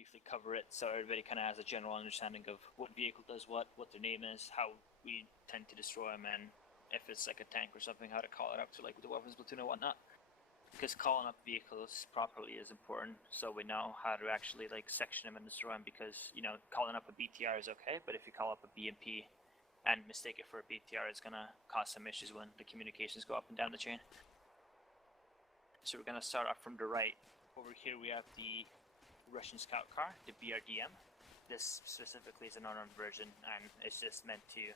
briefly cover it so everybody kind of has a general understanding of what vehicle does what their name is, how we tend to destroy them, and if it's like a tank or something, how to call it up to like the weapons platoon and whatnot. Because calling up vehicles properly is important, so we know how to actually like section them and destroy them. Because you know, calling up a BTR is okay, but if you call up a BMP and mistake it for a BTR, it's gonna cause some issues when the communications go up and down the chain. So we're gonna start off from the right. Over here we have the Russian scout car, the BRDM. This specifically is an unarmed version, and it's just meant to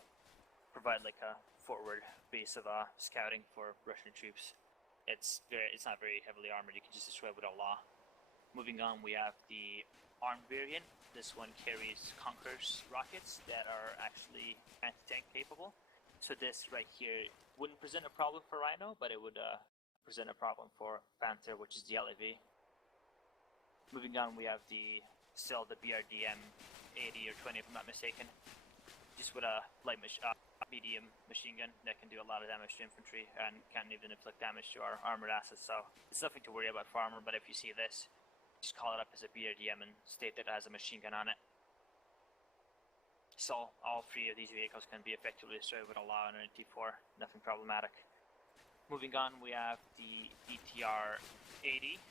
provide like a forward base of scouting for Russian troops. It's not very heavily armored. You can just destroy it without law. Moving on, we have the armed variant. This one carries Conqueror's rockets that are actually anti-tank capable. So this right here wouldn't present a problem for Rhino, but it would present a problem for Panther, which is the LAV. Moving on, we have the BRDM 80 or 20, if I'm not mistaken. Just with a medium machine gun that can do a lot of damage to infantry and can even inflict damage to our armored assets. So it's nothing to worry about for armor, but if you see this, just call it up as a BRDM and state that it has a machine gun on it. So all three of these vehicles can be effectively destroyed with a law and an T4, nothing problematic. Moving on, we have the BTR 80.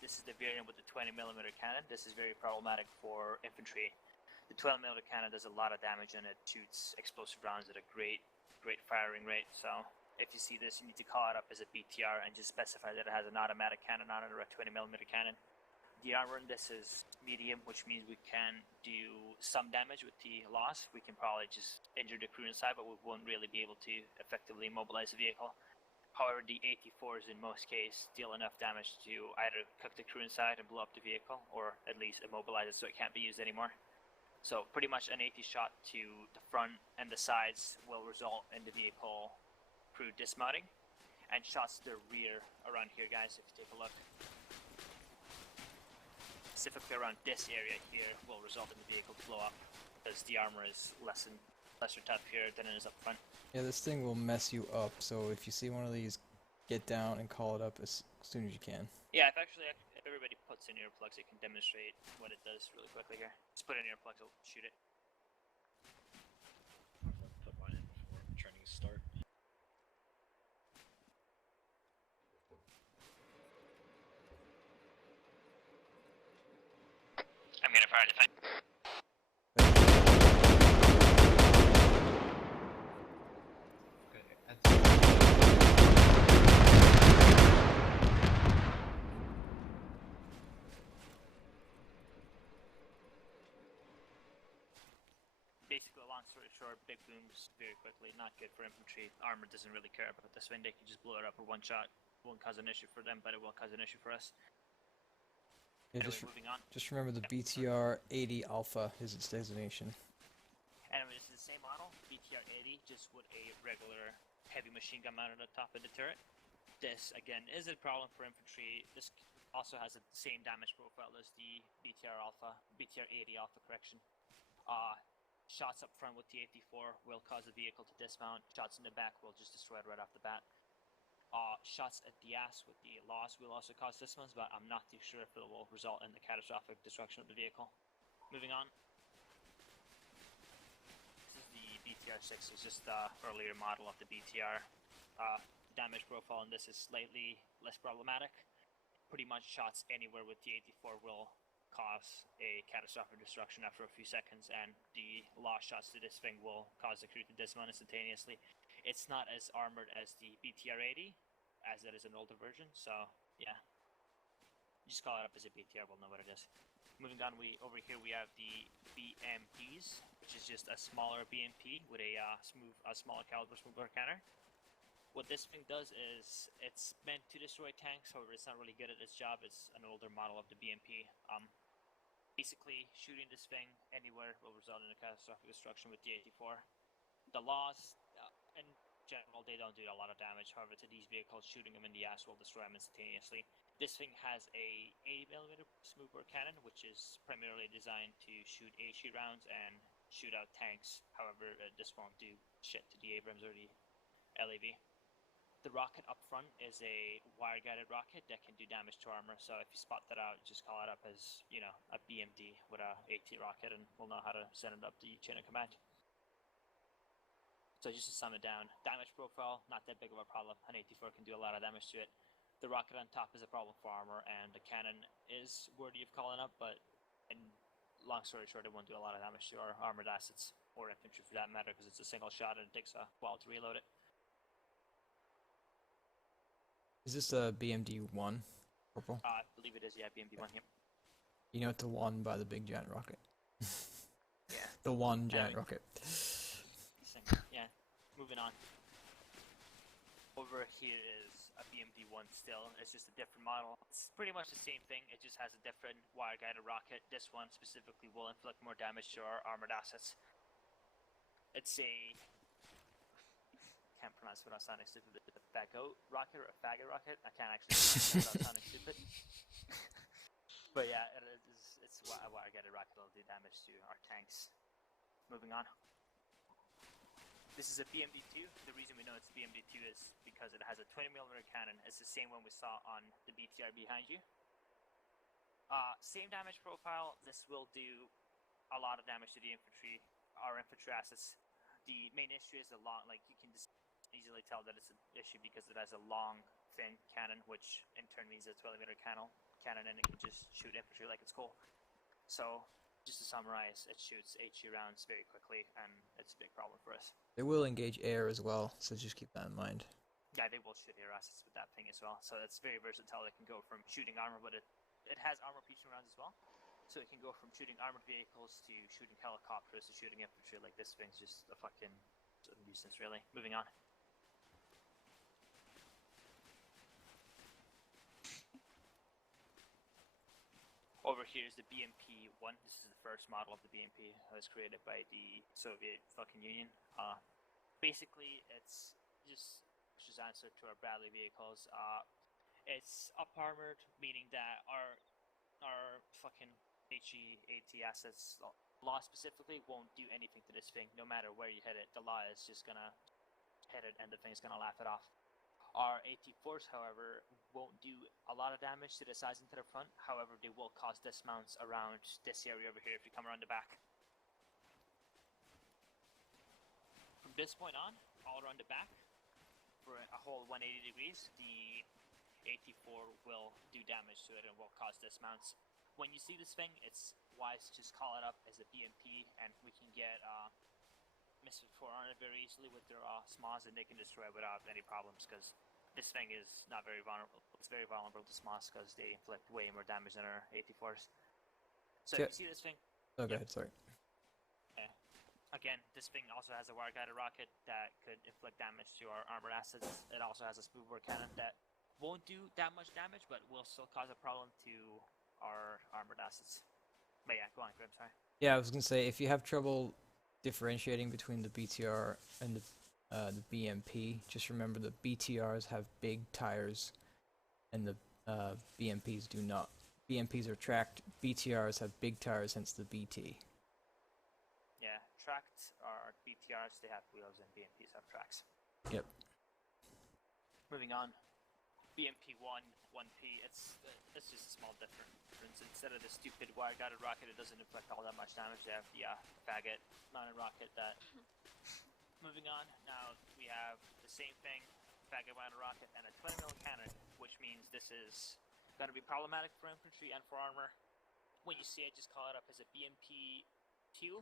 This is the variant with the 20mm cannon. This is very problematic for infantry. The 12mm cannon does a lot of damage and it shoots explosive rounds at a great firing rate. So if you see this, you need to call it up as a BTR and just specify that it has an automatic cannon on it or a 20mm cannon. The armor in this is medium, which means we can do some damage with the loss. We can probably just injure the crew inside, but we won't really be able to effectively immobilize the vehicle. However, the 84s in most cases deal enough damage to either cook the crew inside and blow up the vehicle, or at least immobilize it so it can't be used anymore. So pretty much an 80 shot to the front and the sides will result in the vehicle crew dismounting, and shots to the rear around here, guys, if you take a look. Specifically around this area here will result in the vehicle to blow up, because the armor is lesser tough here than it is up front. Yeah, this thing will mess you up, so if you see one of these, get down and call it up as soon as you can. Yeah, if everybody puts in earplugs, it can demonstrate what it does really quickly here. Just put in earplugs, it'll shoot it. Put mine in before training start. I'm gonna fire defense. Basically, long story short, big booms very quickly, not good for infantry. Armor doesn't really care about this thing. They can just blow it up with one shot. Won't cause an issue for them, but it will cause an issue for us. Yeah, anyway, moving on. Just remember the BTR 80 Alpha is its designation. Anyway, this is the same model, BTR 80, just with a regular heavy machine gun mounted on top of the turret. This, again, is a problem for infantry. This also has the same damage profile as the BTR 80 Alpha, correction. Shots up front with the 84 will cause the vehicle to dismount. Shots in the back will just destroy it right off the bat. Shots at the ass with the loss will also cause dismounts, but I'm not too sure if it will result in the catastrophic destruction of the vehicle. Moving on. This is the BTR 6. It's just the earlier model of the BTR. Damage profile in this is slightly less problematic. Pretty much shots anywhere with the 84 will cause a catastrophic destruction after a few seconds, and the lost shots to this thing will cause the crew to dismount instantaneously. It's not as armored as the BTR 80, as it is an older version, so yeah. Just call it up as a BTR, we'll know what it is. Moving on, over here we have the BMPs, which is just a smaller BMP with a smaller caliber smooth bore cannon. What this thing does is it's meant to destroy tanks, however it's not really good at its job. It's an older model of the BMP. Basically, shooting this thing anywhere will result in a catastrophic destruction with the 84. The laws, in general, they don't do a lot of damage. However, to these vehicles, shooting them in the ass will destroy them instantaneously. This thing has a 80mm smoothbore cannon, which is primarily designed to shoot HE rounds and shoot out tanks. However, this won't do shit to the Abrams or the LAV. The rocket up front is a wire-guided rocket that can do damage to armor. So if you spot that out, just call it up as, you know, a BMD with a AT rocket, and we'll know how to send it up the chain of command. So just to sum it down, damage profile, not that big of a problem. An 84 can do a lot of damage to it. The rocket on top is a problem for armor, and the cannon is worthy of calling up, but in long story short, it won't do a lot of damage to our armored assets, or infantry for that matter, because it's a single shot and it takes a while to reload it. Is this a BMD-1, Corporal? I believe it is, yeah, BMD-1, yep. You know, it's the one by the big giant rocket. Yeah. The one giant rocket. Yeah, moving on. Over here is a BMD-1 still. It's just a different model. It's pretty much the same thing. It just has a different wire-guided rocket. This one specifically will inflict more damage to our armored assets. It's a... can't pronounce it without sounding stupid. A fagot rocket or a faggot rocket? I can't actually pronounce it without sounding stupid. But yeah, it's a wire-guided rocket that'll do damage to our tanks. Moving on. This is a BMD-2. The reason we know it's BMD-2 is because it has a 20mm cannon. It's the same one we saw on the BTR behind you. Same damage profile. This will do a lot of damage to the infantry, our infantry assets. The main issue is the long, like you can just easily tell that it's an issue because it has a long, thin cannon, which in turn means a 20mm cannon, and it can just shoot infantry like it's cool. So, just to summarize, it shoots HE rounds very quickly, and it's a big problem for us. They will engage air as well, so just keep that in mind. Yeah, they will shoot air assets with that thing as well. So it's very versatile. It can go from shooting armor, but it has armor-piercing rounds as well. So it can go from shooting armored vehicles to shooting helicopters to shooting infantry. Like, this thing's just a fucking nuisance, really. Moving on. Over here is the BMP-1. This is the first model of the BMP. It was created by the Soviet fucking Union. Basically, it's just answer to our Bradley vehicles. It's up-armored, meaning that our fucking HE AT assets, law specifically, won't do anything to this thing, no matter where you hit it. The law is just gonna hit it, and the thing's gonna laugh it off. Our AT-4s, however, won't do a lot of damage to the sides and to the front. However, they will cause dismounts around this area over here if you come around the back. From this point on, all around the back, for a whole 180 degrees, the AT-4 will do damage to it and will cause dismounts. When you see this thing, it's wise to just call it up as a BMP, and we can get Misfit 4 on it very easily with their SMOS, and they can destroy it without any problems, because this thing is not very vulnerable. It's very vulnerable to SMOS because they inflict way more damage than our AT-4s. So if you see this thing... Oh, go ahead, sorry. Yeah. Again, this thing also has a wire-guided rocket that could inflict damage to our armored assets. It also has a smoothbore cannon that won't do that much damage, but will still cause a problem to our armored assets. But yeah, go on, Grim, sorry. Yeah, I was gonna say, if you have trouble differentiating between the BTR and the BMP, just remember the BTRs have big tires, and the BMPs do not. BMPs are tracked, BTRs have big tires, hence the BT. Yeah, tracked are BTRs, they have wheels, and BMPs have tracks. Yep. Moving on. BMP-1, 1P, it's just a small difference. Instead of the stupid wire-guided rocket, it doesn't inflict all that much damage. They have the faggot mounted rocket that... Moving on, now we have the same thing, faggot mounted rocket, and a 20mm cannon, which means this is going to be problematic for infantry and for armor. When you see it, just call it up as a BMP-2,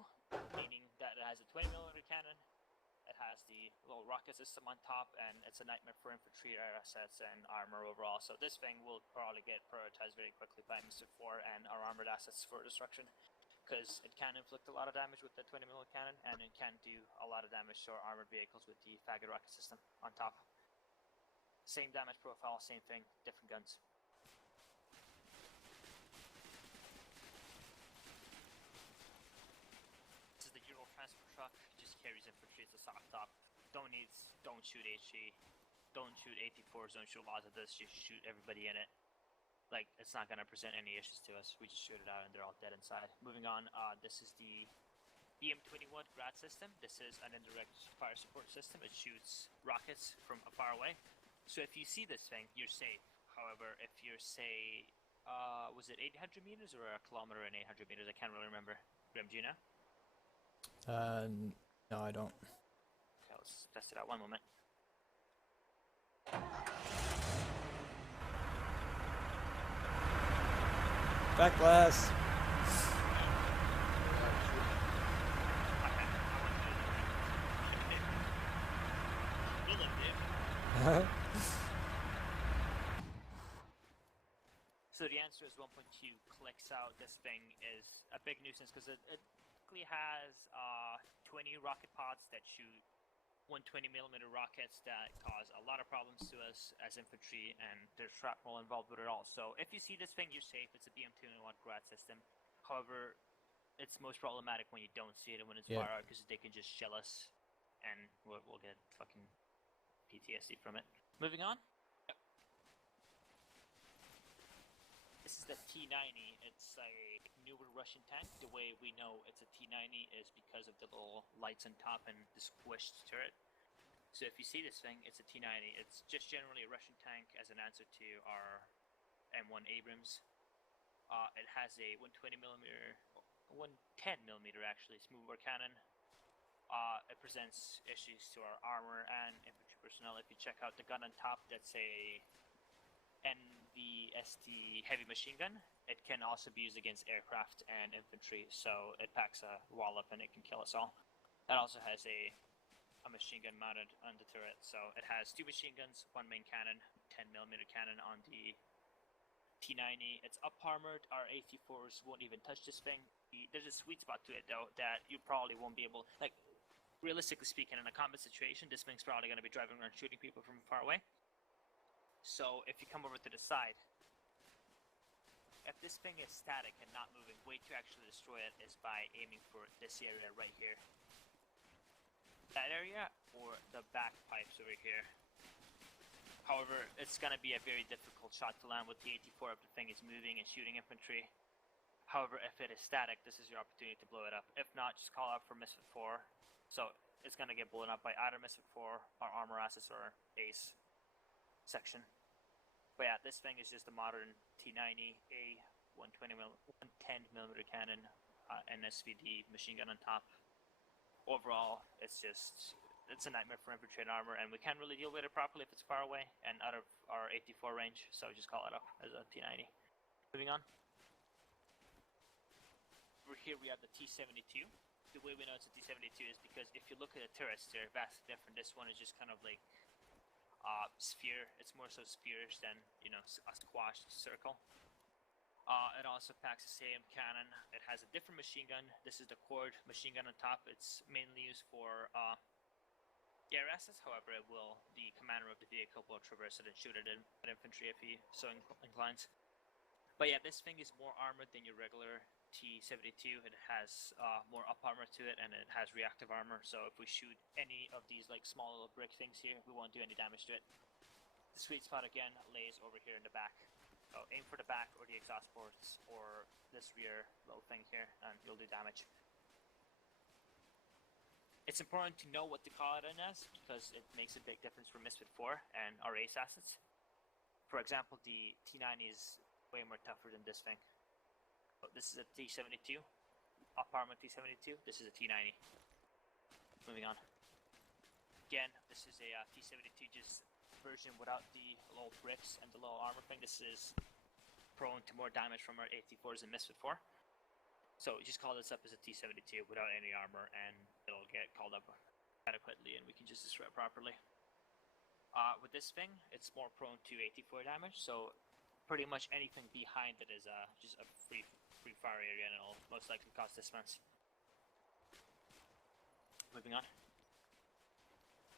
meaning that it has a 20mm cannon. It has the little rocket system on top, and it's a nightmare for infantry, air assets, and armor overall. So this thing will probably get prioritized very quickly by Mr. 4 and our armored assets for destruction, because it can inflict a lot of damage with the 20mm cannon, and it can do a lot of damage to our armored vehicles with the faggot rocket system on top. Same damage profile, same thing, different guns. This is the Euro transport truck. Just carries infantry. It's a soft top. Don't shoot HE. Don't shoot AT-4s. Don't shoot lots of this. Just shoot everybody in it. Like, it's not going to present any issues to us. We just shoot it out and they're all dead inside. Moving on, this is the BM-21 grad system. This is an indirect fire support system. It shoots rockets from far away. So if you see this thing, you're safe. However, if you're, say, was it 800 meters or a kilometer and 800 meters? I can't really remember. Grim, do you know? No, I don't. Okay, let's test it out. One moment. Back glass. So the answer is 1.2 clicks out. This thing is a big nuisance because it typically has 20 rocket pods that shoot 120mm rockets that cause a lot of problems to us as infantry, and there's shrapnel involved with it all. So if you see this thing, you're safe. It's a BM-201 grad system. However, it's most problematic when you don't see it and when it's far out because they can just shell us, and we'll get fucking PTSD from it. Moving on. Yep. This is the T-90. It's a newer Russian tank. The way we know it's a T-90 is because of the little lights on top and the squished turret. So if you see this thing, it's a T-90. It's just generally a Russian tank as an answer to our M1 Abrams. It has a 120mm, 110mm actually, smoothbore cannon. It presents issues to our armor and infantry personnel. If you check out the gun on top, that's a NVST heavy machine gun. It can also be used against aircraft and infantry, so it packs a wallop and it can kill us all. It also has a machine gun mounted on the turret, so it has 2 machine guns, 1 main cannon, 10mm cannon on the T-90. It's up armored. Our AT-4s won't even touch this thing. There's a sweet spot to it though that you probably won't be able, like, realistically speaking, in a combat situation, this thing's probably going to be driving around shooting people from far away. So if you come over to the side, if this thing is static and not moving, way to actually destroy it is by aiming for this area right here. That area or the back pipes over here. However, it's going to be a very difficult shot to land with the AT-4 if the thing is moving and shooting infantry. However, if it is static, this is your opportunity to blow it up. If not, just call out for Misfit 4. So it's going to get blown up by either Misfit 4, our armor assets, or ACE section. But yeah, this thing is just a modern T-90, a 110mm cannon, NSVD machine gun on top. Overall, it's a nightmare for infantry and armor, and we can't really deal with it properly if it's far away and out of our AT-4 range, so just call it up as a T-90. Moving on. Over here we have the T-72. The way we know it's a T-72 is because if you look at the turrets, they're vastly different. This one is just kind of like sphere. It's more so spheres than, you know, a squashed circle. It also packs the same cannon. It has a different machine gun. This is the cord machine gun on top. It's mainly used for air assets. However, the commander of the vehicle will traverse it and shoot it at infantry if he so inclines. But yeah, this thing is more armored than your regular T-72. It has more up armor to it, and it has reactive armor. So if we shoot any of these like small little brick things here, we won't do any damage to it. The sweet spot again lays over here in the back. So aim for the back or the exhaust ports or this rear little thing here, and you'll do damage. It's important to know what to call it in as, because it makes a big difference for Misfit 4 and our ACE assets. For example, the T-90 is way more tougher than this thing. So this is a T-72, up armor T-72. This is a T-90. Moving on. Again, this is a T-72 just version without the little bricks and the little armor thing. This is prone to more damage from our AT-4s and Misfit 4. So just call this up as a T-72 without any armor, and it'll get called up adequately, and we can just destroy it properly. With this thing, it's more prone to AT-4 damage, so pretty much anything behind it is just a free fire area, and it'll most likely cause dismounts. Moving on.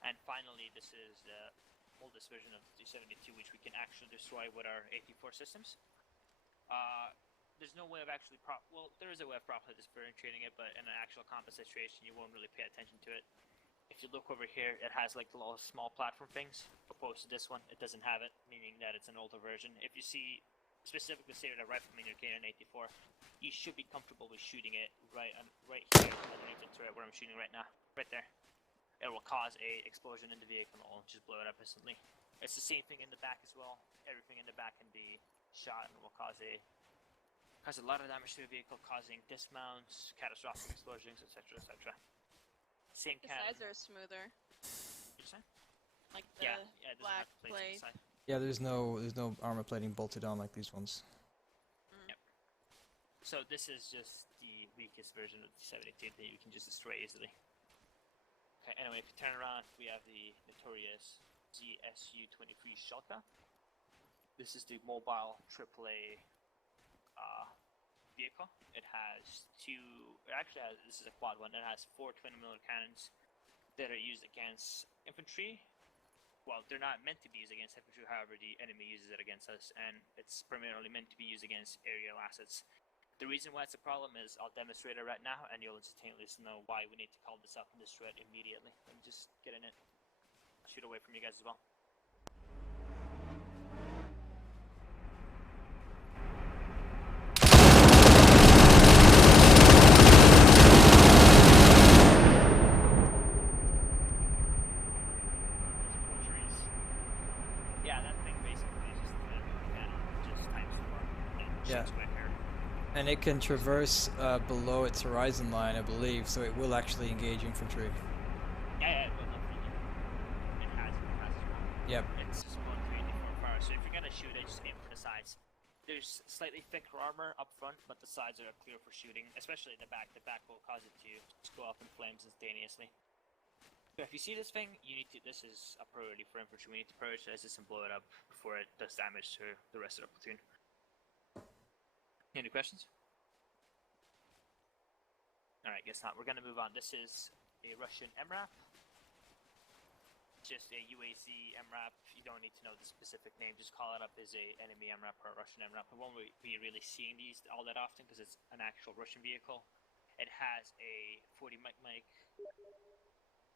And finally, this is the oldest version of the T-72, which we can actually destroy with our AT-4 systems. There's no way of actually well, there is a way of properly differentiating it, but in an actual combat situation, you won't really pay attention to it. If you look over here, it has like the little small platform things, opposed to this one, it doesn't have it, meaning that it's an older version. If you see, specifically say that rifleman in your K-84, you should be comfortable with shooting it right here underneath the turret where I'm shooting right now, right there. It will cause a explosion in the vehicle and it will just blow it up instantly. It's the same thing in the back as well. Everything in the back can be shot and will cause a lot of damage to the vehicle, causing dismounts, catastrophic explosions, etc., etc. Same The cannon. sides are smoother. What'd you say? Like the Yeah, it doesn't black have plates on the plate. side. Yeah, there's no armor plating bolted on like these ones. Yep. So this is just the weakest version of the 72 that you can just destroy easily. Okay, anyway, if you turn around, we have the notorious ZSU-23 Shulka. This is the mobile AAA vehicle. It has this is a quad one. It has 4 20mm cannons that are used against infantry. Well, they're not meant to be used against infantry, however, the enemy uses it against us, and it's primarily meant to be used against aerial assets. The reason why it's a problem is I'll demonstrate it right now, and you'll instantaneously know why we need to call this up and destroy it immediately. Let me just get in it. I'll shoot away from you guys as well. Yeah, that thing basically is just a cannon, just times 4. And Yeah. shoots quicker. And it can traverse below its horizon line, I believe, so it will actually engage infantry. Yeah, it will definitely. It has as well. Yep. It's just 134 fire, so if you're gonna shoot it, just aim for the sides. There's slightly thicker armor up front, but the sides are clear for shooting, especially the back. The back will cause it to just go up in flames instantaneously. So if you see this thing, this is a priority for infantry. We need to prioritize this and blow it up before it does damage to the rest of the platoon. Any questions? Alright, guess not. We're gonna move on. This is a Russian MRAP. Just a UAZ MRAP. You don't need to know the specific name. Just call it up as a enemy MRAP or a Russian MRAP. We won't be really seeing these all that often because it's an actual Russian vehicle. It has a 40 mic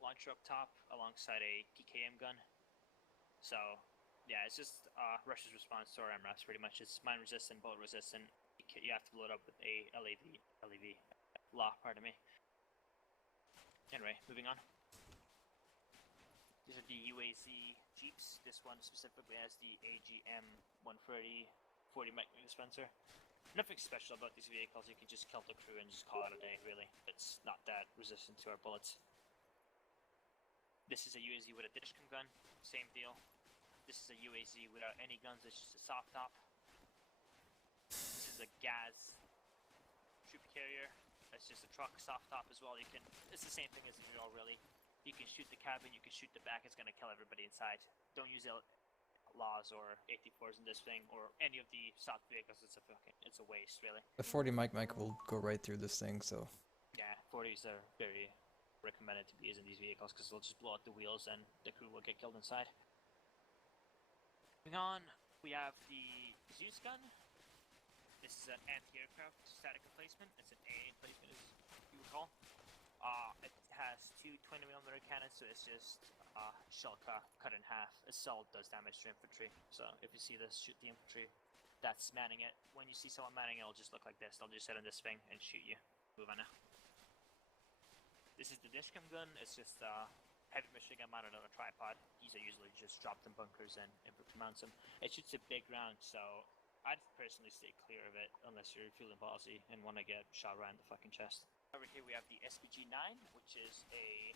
launcher up top alongside a PKM gun. So, yeah, it's just Russia's response to our MRAPs pretty much. It's mine resistant, bullet resistant. You have to blow it up with a LEV. Pardon me. Anyway, moving on. These are the UAZ Jeeps. This one specifically has the AGM 130 40 mic dispenser. Nothing special about these vehicles. You can just kill the crew and just call it a day, really. It's not that resistant to our bullets. This is a UAZ with a dishcom gun. Same deal. This is a UAZ without any guns. It's just a soft top. This is a gas troop carrier. It's just a truck soft top as well. It's the same thing as a mule, really. You can shoot the cabin, you can shoot the back. It's gonna kill everybody inside. Don't use laws or AT4s in this thing or any of the soft vehicles. It's a waste, really. The 40 mic will go right through this thing, so... Yeah, 40s are very recommended to be used in these vehicles because they'll just blow out the wheels and the crew will get killed inside. Moving on, we have the Zeus gun. This is an anti-aircraft static emplacement. It's an AA emplacement, as you recall. It has 2 20mm cannons, so it's just Shulka cut in half. It still does damage to infantry. So if you see this, shoot the infantry. That's manning it. When you see someone manning it, it'll just look like this. They'll just sit on this thing and shoot you. Move on now. This is the dishcom gun. It's just heavy machine gun mounted on a tripod. These are usually just dropped in bunkers and infantry mounts them. It shoots a big round, so I'd personally stay clear of it unless you're feeling ballsy and want to get shot right in the fucking chest. Over here we have the SPG-9, which is a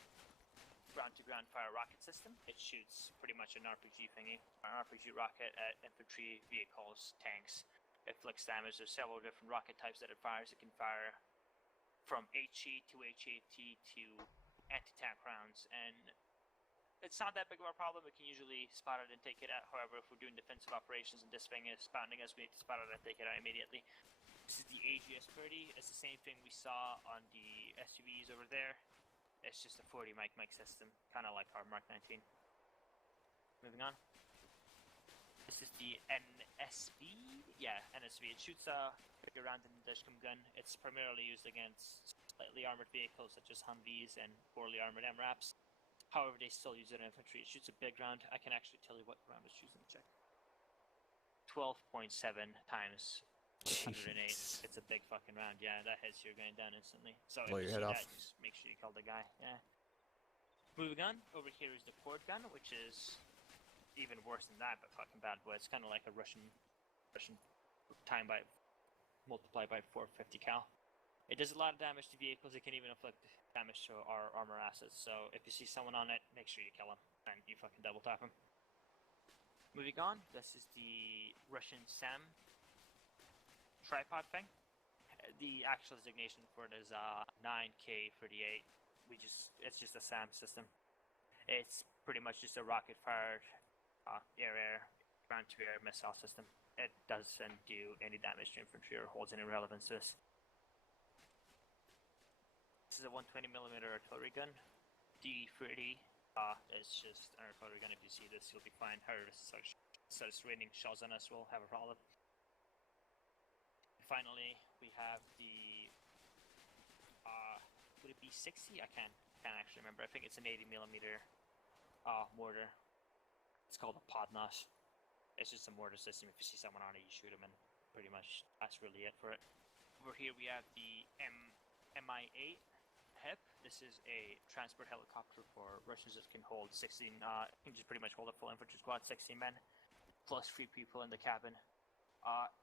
ground-to-ground fire rocket system. It shoots pretty much an RPG thingy, an RPG rocket at infantry, vehicles, tanks. It inflicts damage. There's several different rocket types that it fires. It can fire from HE to HAT to anti-tank rounds, and it's not that big of a problem. We can usually spot it and take it out. However, if we're doing defensive operations and this thing is spotting us, we need to spot it and take it out immediately. This is the AGS-30. It's the same thing we saw on the SUVs over there. It's just a 40 mic system, kind of like our Mark 19. Moving on. This is the NSV. Yeah, NSV. It shoots a bigger round than the dishcom gun. It's primarily used against slightly armored vehicles such as Humvees and poorly armored MRAPs. However, they still use it in infantry. It shoots a big round. I can actually tell you what round it's using. Check. 12.7 times 108. It's a big fucking round. Yeah, that hits you going down instantly. So Blow if your you head see off. that, just make sure you kill the guy. Yeah. Moving on. Over here is the cord gun, which is even worse than that, but fucking bad. But it's kind of like a Russian time by multiplied by 450 cal. It does a lot of damage to vehicles. It can even inflict damage to our armor assets. So if you see someone on it, make sure you kill him and you fucking double tap him. Moving on, this is the Russian SAM tripod thing. The actual designation for it is 9K38. It's just a SAM system. It's pretty much just a rocket-fired air-air, ground-to-air missile system. It doesn't do any damage to infantry or holds any relevance to this. This is a 120mm artillery gun. D30 is just an artillery gun. If you see this, you'll be fine. However, if it starts raining shells on us, we'll have a problem. Finally, we have the would it be 60? I can't actually remember. I think it's an 80mm mortar. It's called a podnos. It's just a mortar system. If you see someone on it, you shoot them, and pretty much that's really it for it. Over here we have the Mi-8 HIP. This is a transport helicopter for Russians that can hold 16. Can just pretty much hold a full infantry squad, 16 men, plus 3 people in the cabin.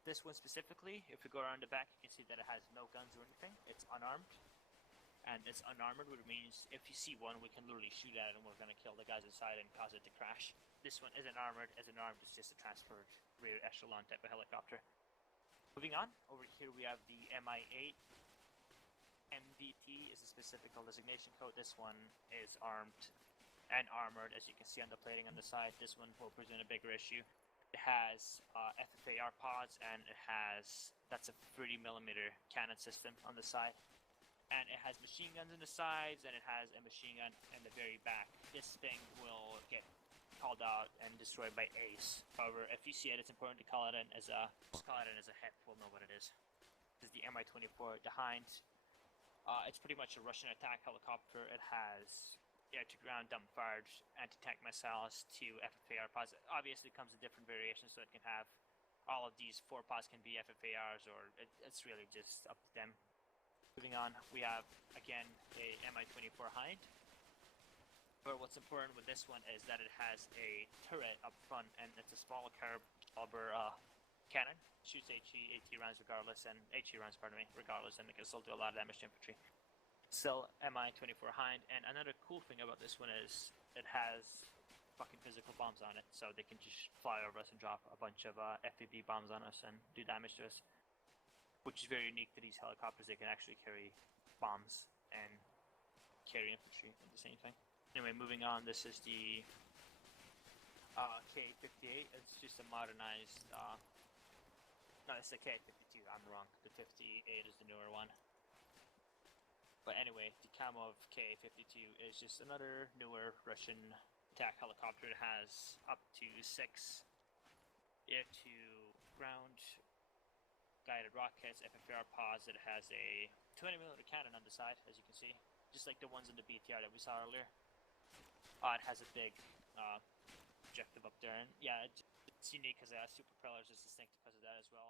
This one specifically, if we go around the back, you can see that it has no guns or anything. It's unarmed. And it's unarmored, which means if you see one, we can literally shoot at it and we're going to kill the guys inside and cause it to crash. This one isn't armored. Isn't armed. It's just a transport rear echelon type of helicopter. Moving on, over here we have the Mi-8. MDT is a specific designation code. This one is armed and armored, as you can see on the plating on the side. This one will present a bigger issue. It has FFAR pods, and that's a 30mm cannon system on the side. And it has machine guns in the sides, and it has a machine gun in the very back. This thing will get called out and destroyed by ACE. However, if you see it, it's important to call it in as a HIP. We'll know what it is. This is the Mi-24 behind. It's pretty much a Russian attack helicopter. It has air-to-ground dump-fired anti-tank missiles to FFAR pods. It obviously comes in different variations, so it can have all of these 4 pods can be FFARs, or it's really just up to them. Moving on, we have, again, a Mi-24 Hind. But what's important with this one is that it has a turret up front, and it's a small caliber cannon. Shoots HE rounds regardless, and regardless, and it can still do a lot of damage to infantry. Still, Mi-24 Hind, and another cool thing about this one is it has fucking physical bombs on it, so they can just fly over us and drop a bunch of FPV bombs on us and do damage to us. Which is very unique to these helicopters. They can actually carry bombs and carry infantry at the same time. Anyway, moving on, this is the K-58. It's just a modernized... no, it's the K-52. I'm wrong. The 58 is the newer one. But anyway, the camo of K-52 is just another newer Russian attack helicopter. It has up to 6 air-to-ground guided rockets, FFAR pods. It has a 20mm cannon on the side, as you can see, just like the ones in the BTR that we saw earlier. It has a big objective up there, and yeah, it's unique because it has 2 propellers. It's distinct because of that as well.